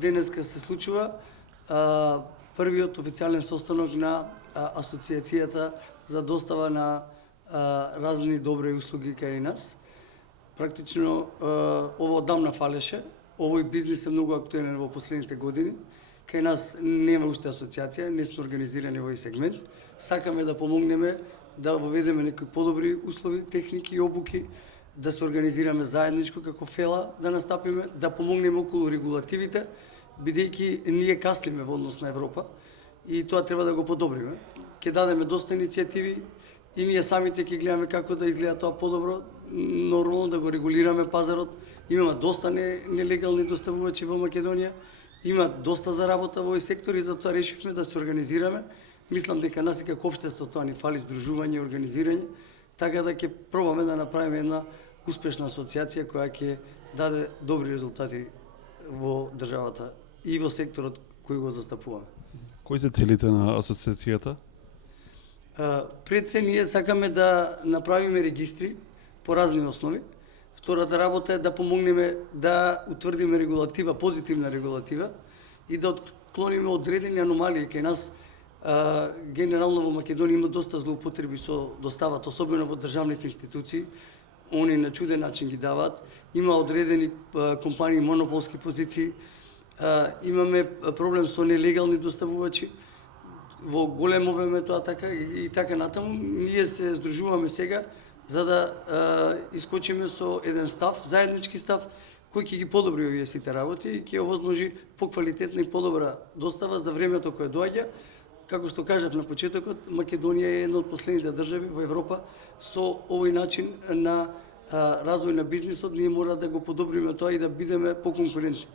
денеска се случува првиот официјален состанок на асоциацијата за достава на разни добри услуги кај нас. Практично ово одамна фалеше. Овој бизнис е многу актуелен во последните години. Кај нас нема уште асоциација, не сме организирани во овој сегмент. Сакаме да помогнеме да воведеме некои подобри услови, техники и обуки, да се организираме заедничко како фела, да настапиме, да помогнеме околу регулативите, бидејќи ние каслиме во однос на Европа и тоа треба да го подобриме. Ќе дадеме доста иницијативи и ние самите ќе гледаме како да изгледа тоа подобро, нормално да го регулираме пазарот. Имаме доста нелегални доставувачи во Македонија, има доста за работа во овој сектор и затоа решивме да се организираме. Мислам дека нас и како општество тоа ни фали здружување и организирање, така да ќе пробаме да направиме една успешна асоциација која ќе даде добри резултати во државата и во секторот кој го застапуваме. Кои се целите на асоциацијата? Пред се ние сакаме да направиме регистри по разни основи. Втората работа е да помогнеме да утврдиме регулатива, позитивна регулатива и да отклониме одредени аномалии кај нас. Генерално во Македонија има доста злоупотреби со доставата, особено во државните институции. Они на чуден начин ги даваат. Има одредени компании, монополски позиции. Имаме проблем со нелегални доставувачи. Во голем обем е тоа така и така натаму. Ние се здружуваме сега за да искочиме со еден став, заеднички став, кој ќе ги подобри овие сите работи и ќе овозможи поквалитетна и подобра достава за времето кое доаѓа. Како што кажав на почетокот, Македонија е една од последните држави во Европа со овој начин на развој на бизнисот. Ние мора да го подобриме тоа и да бидеме поконкурентни.